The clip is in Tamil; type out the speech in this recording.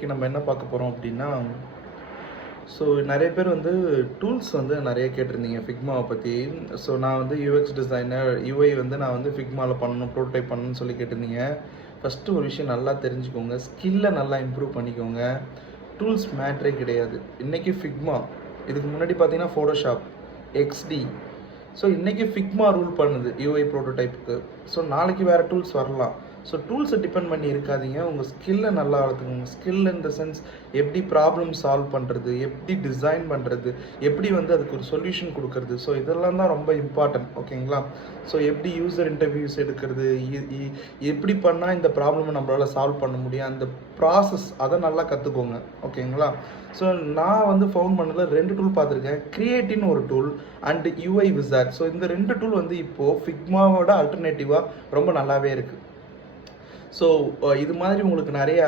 இன்னைக்கு நம்ம என்ன பார்க்க போகிறோம் அப்படின்னா, ஸோ நிறைய பேர் வந்து டூல்ஸ் வந்து நிறைய கேட்டிருந்தீங்க ஃபிக்மாவை பற்றி. ஸோ நான் வந்து யூஎக்ஸ் டிசைனர், யூஐ வந்து நான் வந்து ஃபிக்மாவில் பண்ணணும், ப்ரோட்டோடைப் பண்ணணும்னு சொல்லி கேட்டிருந்தீங்க. ஃபஸ்ட்டு ஒரு விஷயம் நல்லா தெரிஞ்சுக்கோங்க, ஸ்கில்லை நல்லா இம்ப்ரூவ் பண்ணிக்கோங்க. டூல்ஸ் மேட்ரே கிடையாது. இன்றைக்கி ஃபிக்மா, இதுக்கு முன்னாடி பார்த்தீங்கன்னா ஃபோட்டோஷாப், எக்ஸ்டி. ஸோ இன்றைக்கி ஃபிக்மா ரூல் பண்ணுது யூஐ ப்ரோட்டோடைப்புக்கு. ஸோ நாளைக்கு வேறு டூல்ஸ் வரலாம். ஸோ டூல்ஸை டிபெண்ட் பண்ணி இருக்காதீங்க, உங்கள் ஸ்கில்லை நல்லா வளர்த்துக்கோங்க. ஸ்கில் இன் த சென்ஸ் எப்படி ப்ராப்ளம் சால்வ் பண்ணுறது, எப்படி டிசைன் பண்ணுறது, எப்படி வந்து அதுக்கு ஒரு சொல்யூஷன் கொடுக்கறது. ஸோ இதெல்லாம் தான் ரொம்ப இம்பார்ட்டன்ட், ஓகேங்களா? ஸோ எப்படி யூசர் இன்டர்வியூஸ் எடுக்கிறது, எப்படி பண்ணால் இந்த ப்ராப்ளமை நம்மளால் சால்வ் பண்ண முடியும், அந்த ப்ராசஸ் அதை நல்லா கற்றுக்கோங்க, ஓகேங்களா? ஸோ நான் வந்து ஃபவுண்ட் பண்ணதில் 2 டூல் பார்த்துருக்கேன். கிரியேட்டின்னு ஒரு tool and UI wizard. So இந்த 2 டூல் வந்து இப்போது ஃபிக்மாவோட அல்டர்னேட்டிவாக ரொம்ப நல்லாவே இருக்குது. ஸோ இது மாதிரி உங்களுக்கு நிறைய